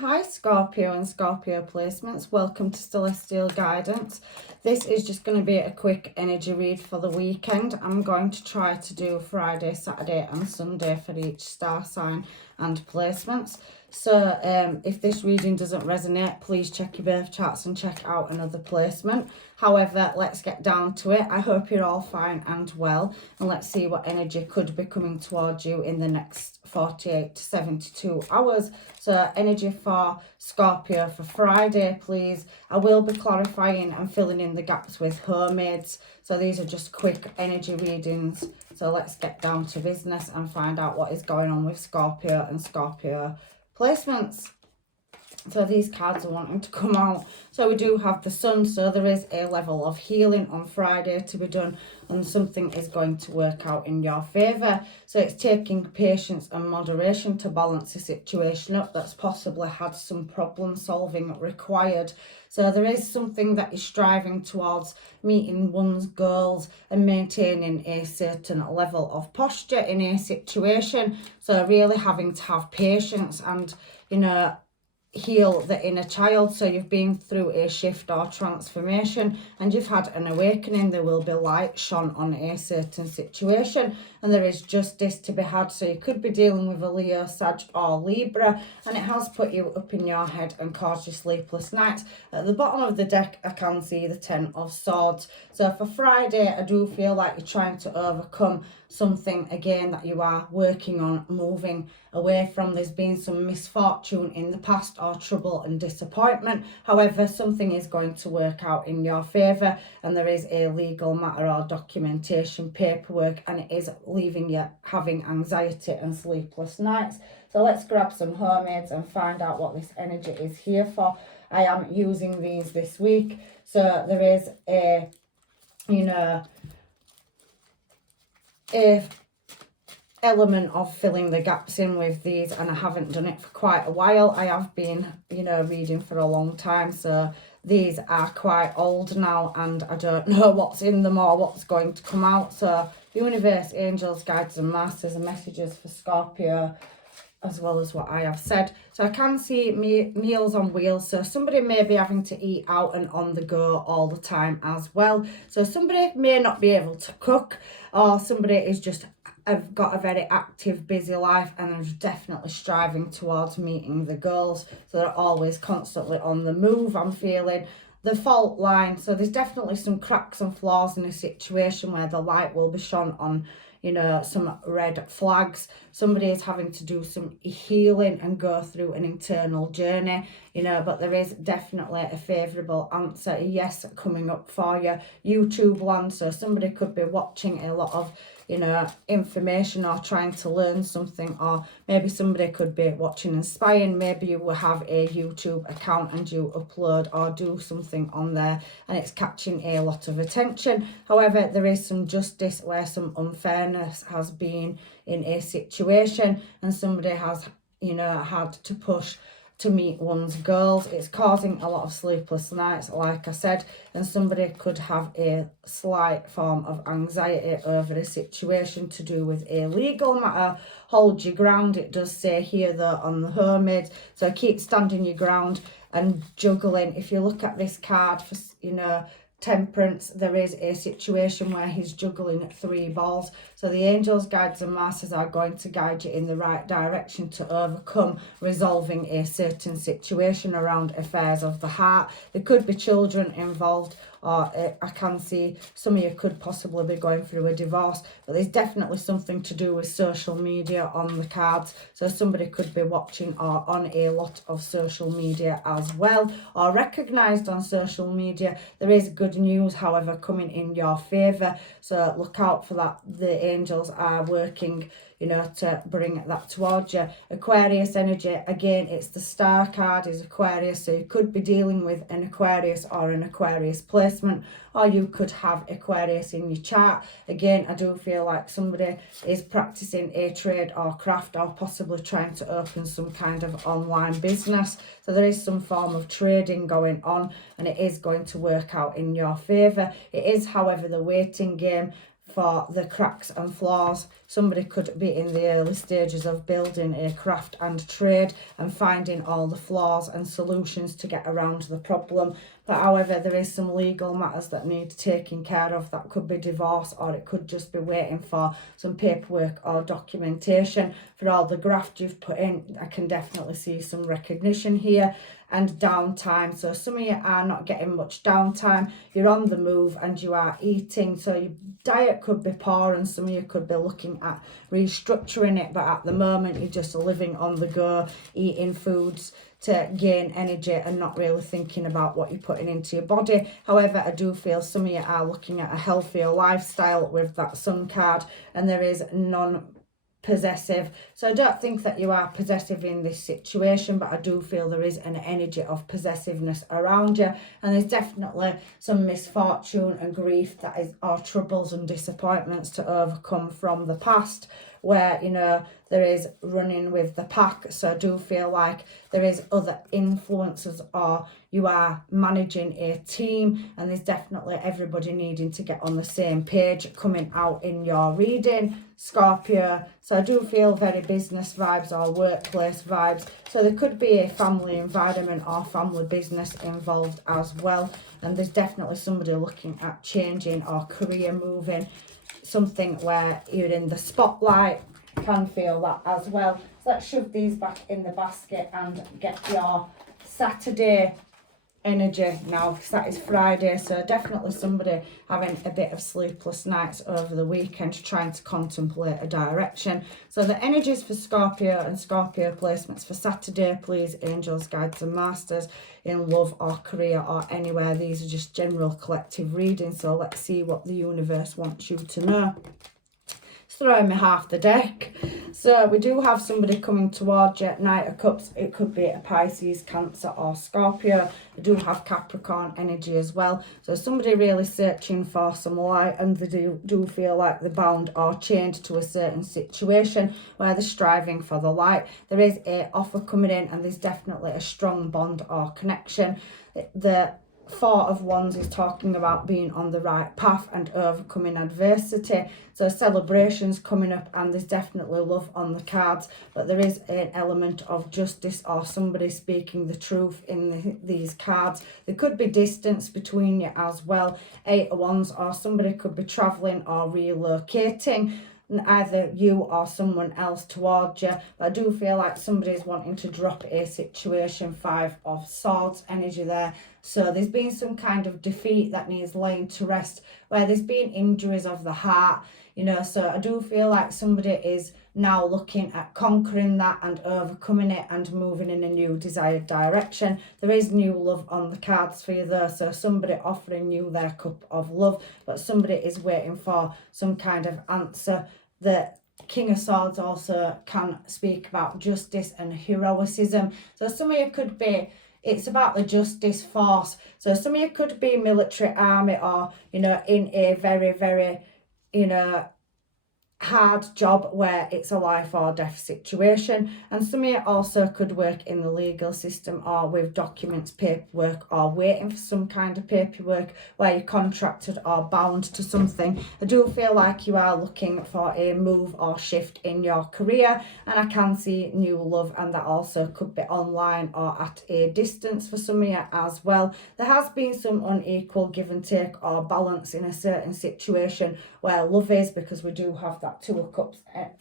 Hi Scorpio and Scorpio placements, welcome to Celestial Guidance. This is just going to be a quick energy read for the weekend. I'm going to try to do Friday, Saturday and Sunday for each star sign and placements. So if this reading doesn't resonate, please check your birth charts and check out another placement. However, let's get down to it. I hope you're all fine and well, and let's see what energy could be coming towards you in the next 48 to 72 hours. So energy for Scorpio for Friday, please. I will be clarifying and filling in the gaps with hermaids. So these are just quick energy readings. So let's get down to business and find out what is going on with Scorpio and Scorpio placements. So these cards are wanting to come out. So we do have the sun. So there is a level of healing on Friday to be done, and something is going to work out in your favour. So it's taking patience and moderation to balance the situation up that's possibly had some problem solving required. So there is something that you're striving towards, meeting one's goals and maintaining a certain level of posture in a situation. So really having to have patience and, heal the inner child. So you've been through a shift or transformation and you've had an awakening. There will be light shone on a certain situation and there is justice to be had. So you could be dealing with a Leo, Sag or Libra, and it has put you up in your head and caused you sleepless nights. At the bottom of the deck I can see the 10 of Swords. So for Friday I do feel like you're trying to overcome something again that you are working on moving away from. There's been some misfortune in the past or trouble and disappointment. However, something is going to work out in your favour and there is a legal matter or documentation paperwork, and it is leaving you having anxiety and sleepless nights. So let's grab some hermaids and find out what this energy is here for. I am using these this week. So there is a element of filling the gaps in with these, and I haven't done it for quite a while. I have been reading for a long time, so these are quite old now and I don't know what's in them or what's going to come out. So universe, angels, guides and masters and messages for Scorpio, as well as what I have said. So I can see meals on wheels. So somebody may be having to eat out and on the go all the time as well. So somebody may not be able to cook, or somebody is just have got a very active, busy life and they're definitely striving towards meeting the goals. So they're always constantly on the move. I'm feeling the fault line. So there's definitely some cracks and flaws in a situation where the light will be shone on some red flags. Somebody is having to do some healing and go through an internal journey, but there is definitely a favourable answer, yes, coming up for you. YouTube land, so somebody could be watching a lot of information or trying to learn something, or maybe somebody could be watching inspiring. Maybe you will have a YouTube account and you upload or do something on there and it's catching a lot of attention. However, there is some justice where some unfairness has been in a situation and somebody has had to push to meet one's goals. It's causing a lot of sleepless nights, like I said, and somebody could have a slight form of anxiety over a situation to do with a legal matter. Hold your ground, it does say here though on the hermit, so keep standing your ground and juggling. If you look at this card for Temperance, there is a situation where he's juggling 3 balls. So the angels, guides and masters are going to guide you in the right direction to overcome resolving a certain situation around affairs of the heart. There could be children involved, or I can see some of you could possibly be going through a divorce, but there's definitely something to do with social media on the cards. So somebody could be watching or on a lot of social media as well, or recognised on social media. There is good news, however, coming in your favour, so look out for that. The angels are working to bring that towards you. Aquarius energy, again, it's the star card is Aquarius, so you could be dealing with an Aquarius or an Aquarius placement, or you could have Aquarius in your chart. Again, I do feel like somebody is practicing a trade or craft, or possibly trying to open some kind of online business. So there is some form of trading going on and it is going to work out in your favour. It is, however, the waiting game for the cracks and flaws. Somebody could be in the early stages of building a craft and trade and finding all the flaws and solutions to get around the problem. But however, there is some legal matters that need taking care of. That could be divorce, or it could just be waiting for some paperwork or documentation for all the graft you've put in. I can definitely see some recognition here. And downtime, so some of you are not getting much downtime, you're on the move and you are eating, so your diet could be poor and some of you could be looking at restructuring it, but at the moment you're just living on the go, eating foods to gain energy and not really thinking about what you're putting into your body. However, I do feel some of you are looking at a healthier lifestyle with that Sun card, and there is non-possessive. So I don't think that you are possessive in this situation, but I do feel there is an energy of possessiveness around you, and there's definitely some misfortune and grief that is, or troubles and disappointments to overcome from the past, where, you know, there is running with the pack. So I do feel like there is other influences, or you are managing a team, and there's definitely everybody needing to get on the same page coming out in your reading, Scorpio. So I do feel very business vibes or workplace vibes. So there could be a family environment or family business involved as well. And there's definitely somebody looking at changing or career moving, something where you're in the spotlight. Can feel that as well. So let's shove these back in the basket and get your Saturday energy now, because that is Friday. So definitely somebody having a bit of sleepless nights over the weekend, trying to contemplate a direction. So the energies for Scorpio and Scorpio placements for Saturday, please, angels, guides and masters, in love or career or anywhere. These are just general collective readings, so let's see what the universe wants you to know. Throwing me half the deck. So we do have somebody coming towards you, Knight of Cups. It could be a Pisces, Cancer or Scorpio. I do have Capricorn energy as well. So somebody really searching for some light, and they do feel like they're bound or chained to a certain situation where they're striving for the light. There is a offer coming in, and there's definitely a strong bond or connection. The Four of Wands is talking about being on the right path and overcoming adversity. So celebrations coming up, and there's definitely love on the cards, but there is an element of justice or somebody speaking the truth in these cards. There could be distance between you as well. Eight of Wands, or somebody could be traveling or relocating, either you or someone else towards you. But I do feel like somebody's wanting to drop a situation. Five of Swords energy there. So there's been some kind of defeat that needs laying to rest, where there's been injuries of the heart, you know. So I do feel like somebody is now looking at conquering that and overcoming it and moving in a new desired direction. There is new love on the cards for you there. So somebody offering you their cup of love, but somebody is waiting for some kind of answer. The King of Swords also can speak about justice and heroicism. So some of you could be, it's about the justice force. So some of you could be military, army, or, you know, in a very, very, you know, hard job where it's a life or death situation. And some of you also could work in the legal system or with documents, paperwork, or waiting for some kind of paperwork where you're contracted or bound to something. I do feel like you are looking for a move or shift in your career, and I can see new love, and that also could be online or at a distance for some of you as well. There has been some unequal give and take or balance in a certain situation where love is, because we do have that Two of Cups,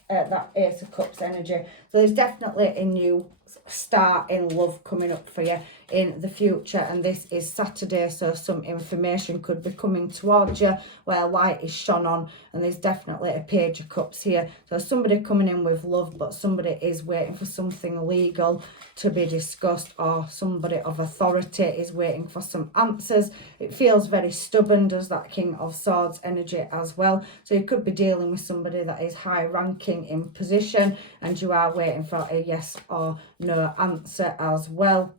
that Ace of Cups energy. So there's definitely a new start in love coming up for you in the future, and this is Saturday, so some information could be coming towards you where light is shone on, and there's definitely a Page of Cups here. So somebody coming in with love, but somebody is waiting for something legal to be discussed, or somebody of authority is waiting for some answers. It feels very stubborn, does that King of Swords energy as well. So you could be dealing with somebody that is high ranking in position, and you are waiting for a yes or no answer as well.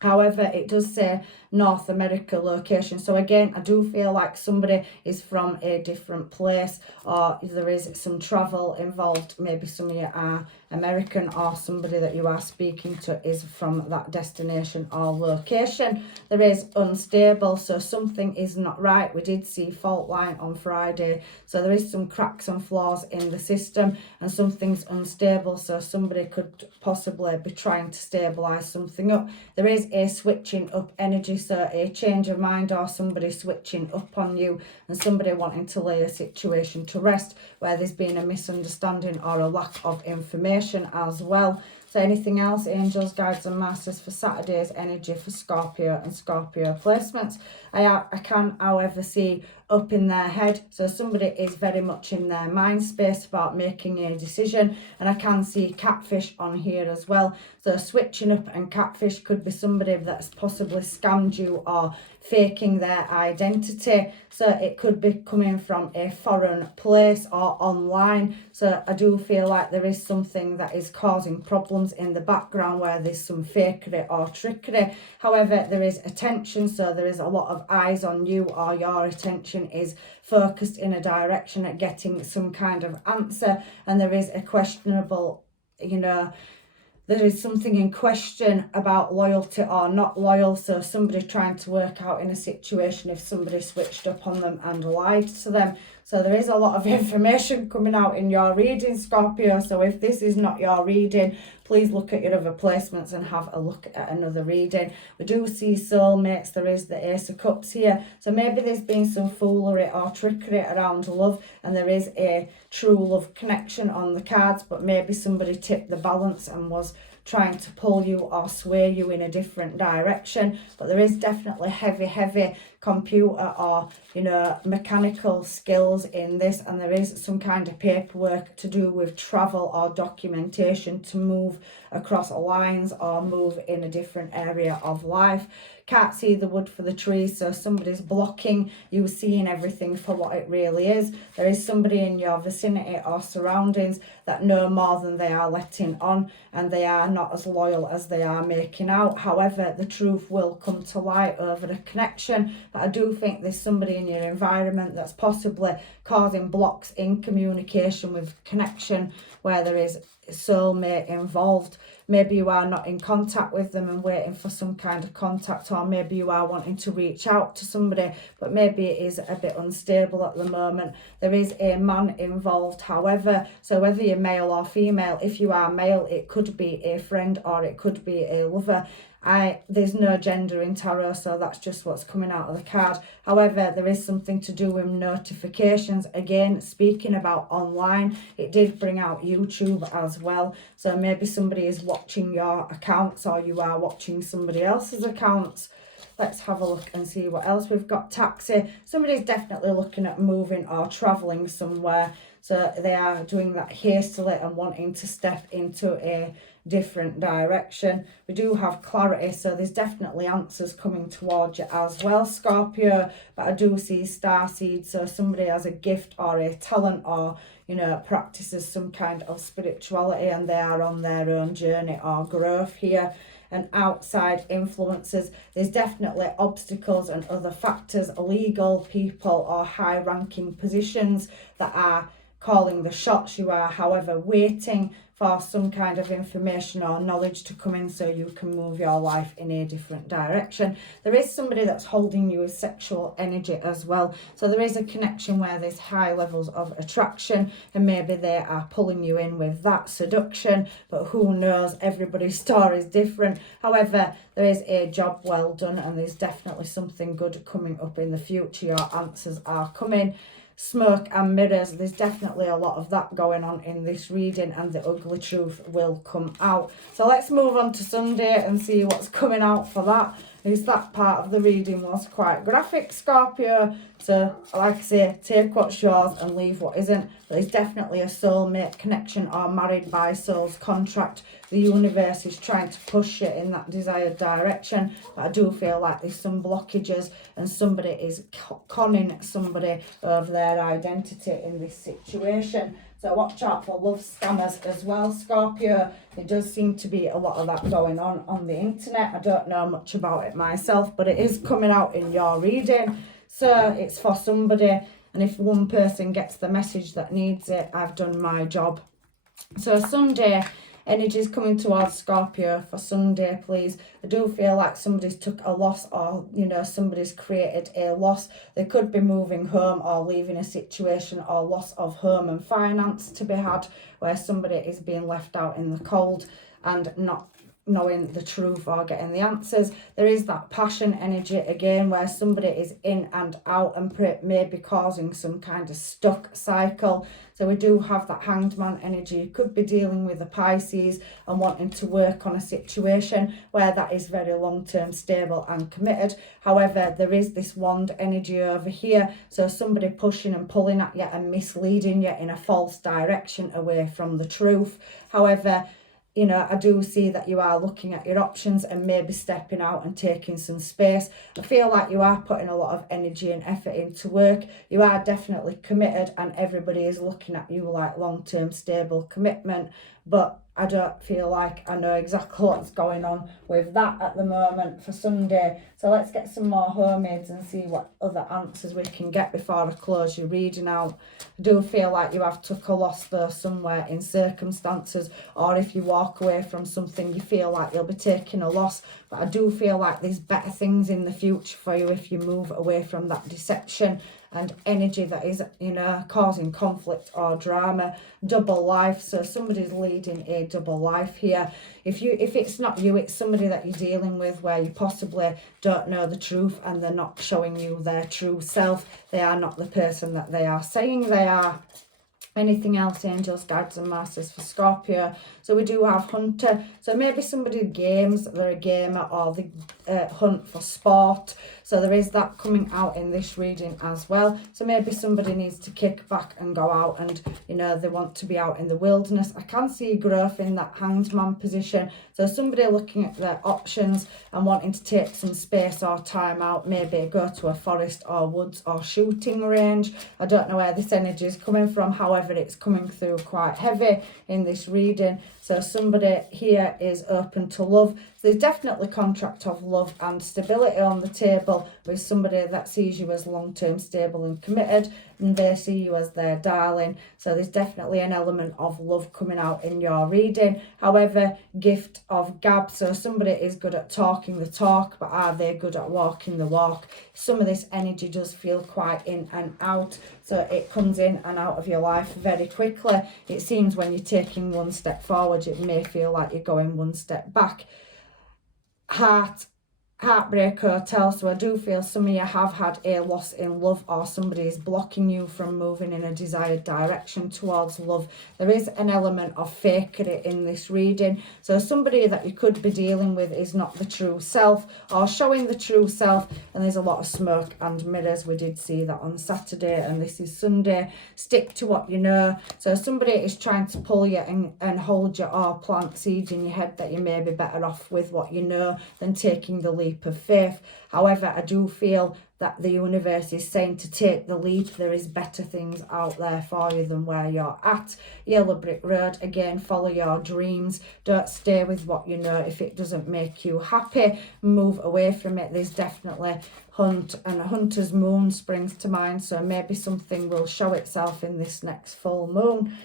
However, it does say North America location. So again, I do feel like somebody is from a different place, or there is some travel involved. Maybe some of you are American, or somebody that you are speaking to is from that destination or location. There is unstable, so something is not right. We did see fault line on Friday, so there is some cracks and flaws in the system, and something's unstable, so somebody could possibly be trying to stabilize something up. There is a switching up energy, so a change of mind, or somebody switching up on you, and somebody wanting to lay a situation to rest where there's been a misunderstanding or a lack of information as well. So anything else, angels, guides and masters, for Saturday's energy for Scorpio and Scorpio placements? I can, however, see up in their head, so somebody is very much in their mind space about making a decision, and I can see catfish on here as well. So switching up and catfish could be somebody that's possibly scammed you or faking their identity, so it could be coming from a foreign place or online. So I do feel like there is something that is causing problems in the background where there's some fakery or trickery. However, there is attention, so there is a lot of eyes on you, or your attention is focused in a direction at getting some kind of answer, and there is a questionable, there is something in question about loyalty or not loyal. So somebody trying to work out in a situation if somebody switched up on them and lied to them. So there is a lot of information coming out in your reading, Scorpio. So if this is not your reading, please look at your other placements and have a look at another reading. We do see soulmates. There is the Ace of Cups here. So maybe there's been some foolery or trickery around love, and there is a true love connection on the cards, but maybe somebody tipped the balance and was trying to pull you or sway you in a different direction. But there is definitely heavy computer or mechanical skills in this, and there is some kind of paperwork to do with travel or documentation to move across lines or move in a different area of life. Can't see the wood for the trees, so somebody's blocking you seeing everything for what it really is. There is somebody in your vicinity or surroundings that know more than they are letting on, and they are not as loyal as they are making out. However, the truth will come to light over a connection, but I do think there's somebody in your environment that's possibly causing blocks in communication with connection where there is soulmate involved. Maybe you are not in contact with them and waiting for some kind of contact, or maybe you are wanting to reach out to somebody, but maybe it is a bit unstable at the moment. There is a man involved, however, so whether you're male or female, if you are male, it could be a friend or it could be a lover. There's no gender in tarot, so that's just what's coming out of the card. However, there is something to do with notifications. Again, speaking about online, it did bring out YouTube as well. So maybe somebody is watching your accounts, or you are watching somebody else's accounts. Let's have a look and see what else we've got. Taxi. Somebody's definitely looking at moving or travelling somewhere. So they are doing that hastily and wanting to step into a different direction. We do have clarity, so there's definitely answers coming towards you as well, Scorpio. But I do see starseed, so somebody has a gift or a talent, or practices some kind of spirituality, and they are on their own journey or growth here. And outside influences, there's definitely obstacles and other factors, illegal people or high ranking positions that are calling the shots. You are, however, waiting for some kind of information or knowledge to come in so you can move your life in a different direction. There is somebody that's holding you with sexual energy as well. So there is a connection where there's high levels of attraction, and maybe they are pulling you in with that seduction, but who knows, everybody's story is different. However, there is a job well done, and there's definitely something good coming up in the future. Your answers are coming. Smoke and mirrors, there's definitely a lot of that going on in this reading, and the ugly truth will come out. So let's move on to Sunday and see what's coming out for that. Is that part of the reading was quite graphic, Scorpio. So like I say, take what's yours and leave what isn't. But there's definitely a soulmate connection or married by souls contract. The universe is trying to push you in that desired direction. But I do feel like there's some blockages, and somebody is conning somebody of their identity in this situation. So watch out for love scammers as well, Scorpio. There does seem to be a lot of that going on the internet. I don't know much about it myself, but it is coming out in your reading. So it's for somebody, and if one person gets the message that needs it, I've done my job. So Sunday, energy is coming towards Scorpio for Sunday, please. I do feel like somebody's took a loss, or, you know, somebody's created a loss. They could be moving home or leaving a situation, or loss of home and finance to be had, where somebody is being left out in the cold and not knowing the truth or getting the answers. There is that passion energy again, where somebody is in and out and maybe causing some kind of stuck cycle. So we do have that Hanged Man energy. You could be dealing with a Pisces and wanting to work on a situation where that is very long-term, stable and committed. However, there is this Wand energy over here. So somebody pushing and pulling at you and misleading you in a false direction away from the truth. However, you know, I do see that you are looking at your options and maybe stepping out and taking some space. I feel like you are putting a lot of energy and effort into work. You are definitely committed, and everybody is looking at you like long-term stable commitment. But I don't feel like I know exactly what's going on with that at the moment for Sunday. So let's get some more homemades and see what other answers we can get before I close your reading out. I do feel like you have took a loss though somewhere in circumstances, or if you walk away from something, you feel like you'll be taking a loss. But I do feel like there's better things in the future for you if you move away from that deception and energy that is, you know, causing conflict or drama. Double life, so somebody's leading a double life here. If it's not you, it's somebody that you're dealing with where you possibly don't know the truth and they're not showing you their true self. They are not the person that they are saying they are. Anything else, angels, guides and masters for Scorpio? So we do have hunter. So maybe somebody games, they're a gamer, or they hunt for sport. So there is that coming out in this reading as well. So maybe somebody needs to kick back and go out and, you know, they want to be out in the wilderness. I can see growth in that Hanged Man position. So somebody looking at their options and wanting to take some space or time out, maybe go to a forest or woods or shooting range. I don't know where this energy is coming from. However, it's coming through quite heavy in this reading. So somebody here is open to love. So there's definitely contract of love and stability on the table with somebody that sees you as long-term, stable and committed, and they see you as their darling. So there's definitely an element of love coming out in your reading. However, gift of gab. So somebody is good at talking the talk, but are they good at walking the walk? Some of this energy does feel quite in and out. So it comes in and out of your life very quickly. It seems when you're taking one step forward, it may feel like you're going one step back. Heartbreak hotel. So I do feel some of you have had a loss in love, or somebody is blocking you from moving in a desired direction towards love. There is an element of fakery in this reading. So somebody that you could be dealing with is not the true self, or showing the true self, and there's a lot of smoke and mirrors. We did see that on Saturday, and this is Sunday. Stick to what you know. So somebody is trying to pull you and hold you, or plant seeds in your head that you may be better off with what you know than taking the leap of faith. However, I do feel that the universe is saying to take the leap. There is better things out there for you than where you're at. Yellow brick road, again, follow your dreams. Don't stay with what you know. If it doesn't make you happy, move away from it. There's definitely hunt, and a hunter's moon springs to mind, so maybe something will show itself in this next full moon.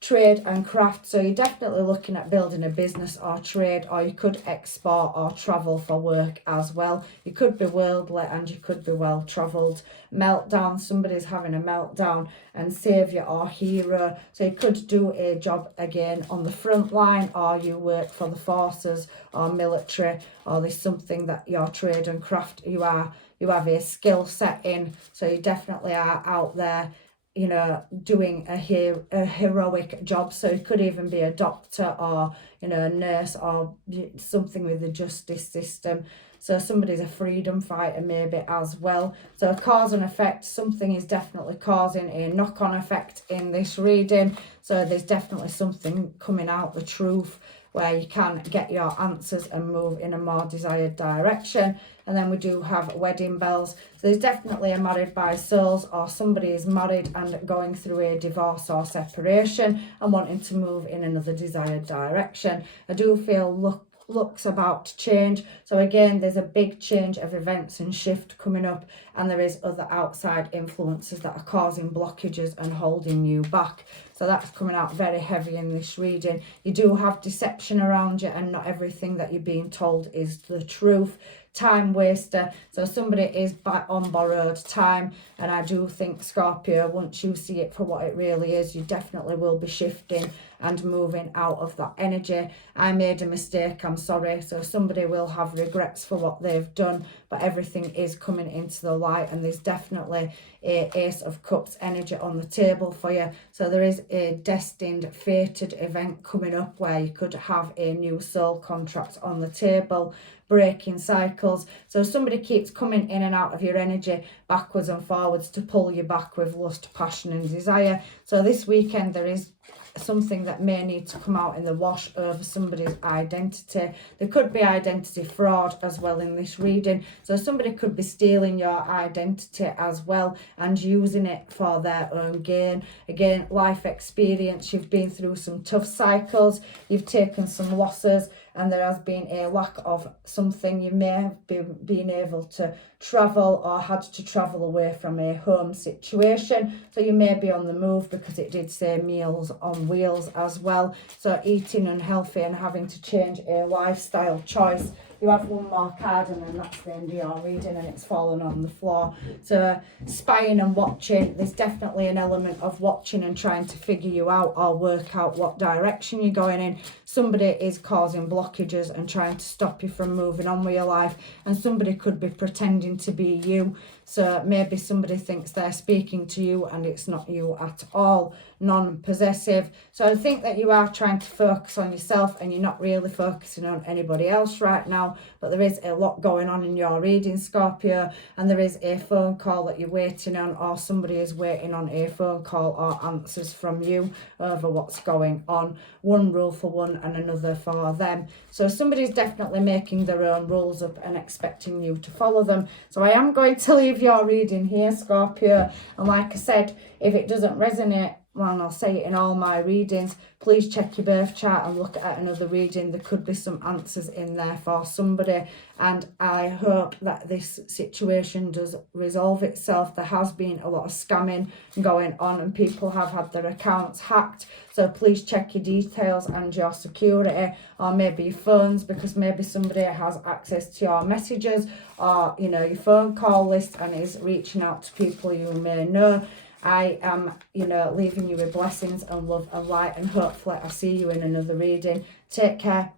Trade and craft. So you're definitely looking at building a business or trade, or you could export or travel for work as well. You could be worldly and you could be well travelled. Meltdown, somebody's having a meltdown, and saviour or hero. So you could do a job again on the front line, or you work for the forces or military, or there's something that your trade and craft you have a skill set in. So you definitely are out there, you know, doing a heroic job. So it could even be a doctor, or, you know, a nurse, or something with the justice system. So somebody's a freedom fighter maybe as well. So cause and effect, something is definitely causing a knock-on effect in this reading. So there's definitely something coming out, the truth. where you can get your answers and move in a more desired direction. And then we do have wedding bells. So there's definitely a married by souls, or somebody is married and going through a divorce or separation and wanting to move in another desired direction. I do feel looks about to change. So again, there's a big change of events and shift coming up, and there is other outside influences that are causing blockages and holding you back. So that's coming out very heavy in this reading. You do have deception around you, and not everything that you're being told is the truth. Time waster, so somebody is on borrowed time, and I do think, Scorpio, once you see it for what it really is, you definitely will be shifting and moving out of that energy. I made a mistake, I'm sorry. So somebody will have regrets for what they've done, but everything is coming into the light, and there's definitely a Ace of Cups energy on the table for you. So there is a destined, fated event coming up where you could have a new soul contract on the table, breaking cycles. So somebody keeps coming in and out of your energy backwards and forwards to pull you back with lust, passion and desire. So this weekend there is something that may need to come out in the wash over somebody's identity. There could be identity fraud as well in this reading. So somebody could be stealing your identity as well and using it for their own gain. Again, life experience, you've been through some tough cycles, you've taken some losses, and there has been a lack of something. You may have been able to travel or had to travel away from a home situation. So you may be on the move, because it did say meals on wheels as well. So eating unhealthy and having to change a lifestyle choice. You have one more card, and then that's the end of your reading, and it's fallen on the floor. So spying and watching, there's definitely an element of watching and trying to figure you out or work out what direction you're going in. Somebody is causing blockages and trying to stop you from moving on with your life, and somebody could be pretending to be you. So maybe somebody thinks they're speaking to you and it's not you at all. Non-possessive. So I think that you are trying to focus on yourself, and you're not really focusing on anybody else right now. But there is a lot going on in your reading, Scorpio, and there is a phone call that you're waiting on, or somebody is waiting on a phone call or answers from you over what's going on. One rule for one and another for them. So somebody's definitely making their own rules up and expecting you to follow them. So I am going to leave your reading here, Scorpio, and like I said, if it doesn't resonate, well, and I'll say it in all my readings, please check your birth chart and look at another reading. There could be some answers in there for somebody, and I hope that this situation does resolve itself. There has been a lot of scamming going on, and people have had their accounts hacked. So please check your details and your security, or maybe your phones, because maybe somebody has access to your messages or, you know, your phone call list and is reaching out to people you may know. I am, leaving you with blessings and love and light, and hopefully I'll see you in another reading. Take care.